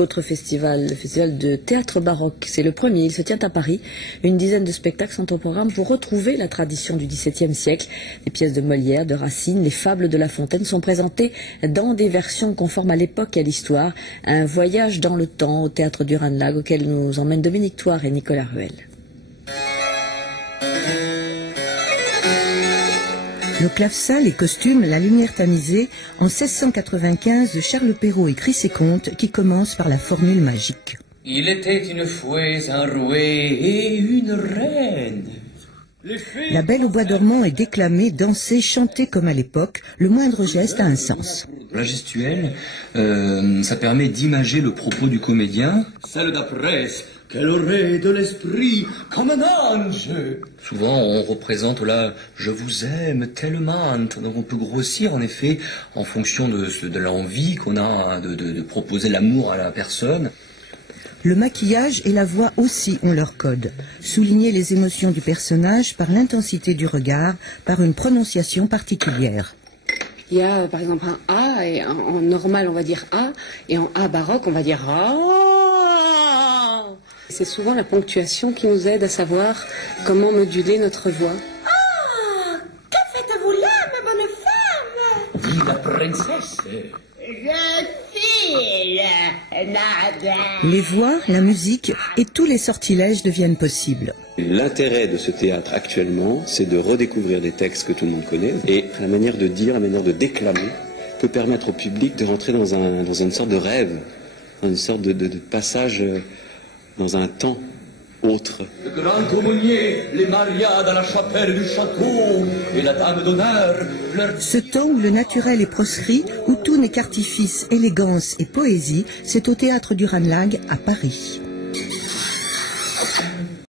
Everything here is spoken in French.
Autre festival, le festival de théâtre baroque. C'est le premier, il se tient à Paris. Une dizaine de spectacles sont au programme pour retrouver la tradition du XVIIe siècle. Les pièces de Molière, de Racine, les fables de La Fontaine sont présentées dans des versions conformes à l'époque et à l'histoire. Un voyage dans le temps au théâtre du Ranelagh auquel nous emmènent Dominique Thouard et Nicolas Ruel. Le clavecin, les costumes, la lumière tamisée, en 1695 de Charles Perrault et Chris et Comte, qui commence par la formule magique. Il était une fois un rouet et une reine. La Belle au bois dormant est déclamée, dansée, chantée comme à l'époque. Le moindre geste a un sens. La gestuelle, ça permet d'imager le propos du comédien. Celle d'après, qu'elle aurait de l'esprit comme un ange. Souvent, on représente là, je vous aime tellement. Donc on peut grossir, en effet, en fonction de l'envie qu'on a de proposer l'amour à la personne. Le maquillage et la voix aussi ont leur code. Souligner les émotions du personnage par l'intensité du regard, par une prononciation particulière. Il y a par exemple un A, et en normal on va dire A, et en A baroque on va dire A. C'est souvent la ponctuation qui nous aide à savoir comment moduler notre voix. Ah, que faites-vous là, ma bonne femme? Dit la princesse. Je file, nada. Les voix, la musique et tous les sortilèges deviennent possibles. L'intérêt de ce théâtre actuellement, c'est de redécouvrir des textes que tout le monde connaît. Et la manière de dire, la manière de déclamer peut permettre au public de rentrer dans une sorte de rêve, dans une sorte de passage dans un temps autre. Le grand aumônier, les mariades à la chapelle du château et la dame d'honneur. Ce temps où le naturel est proscrit, où tout n'est qu'artifice, élégance et poésie, c'est au théâtre du Ranelagh à Paris.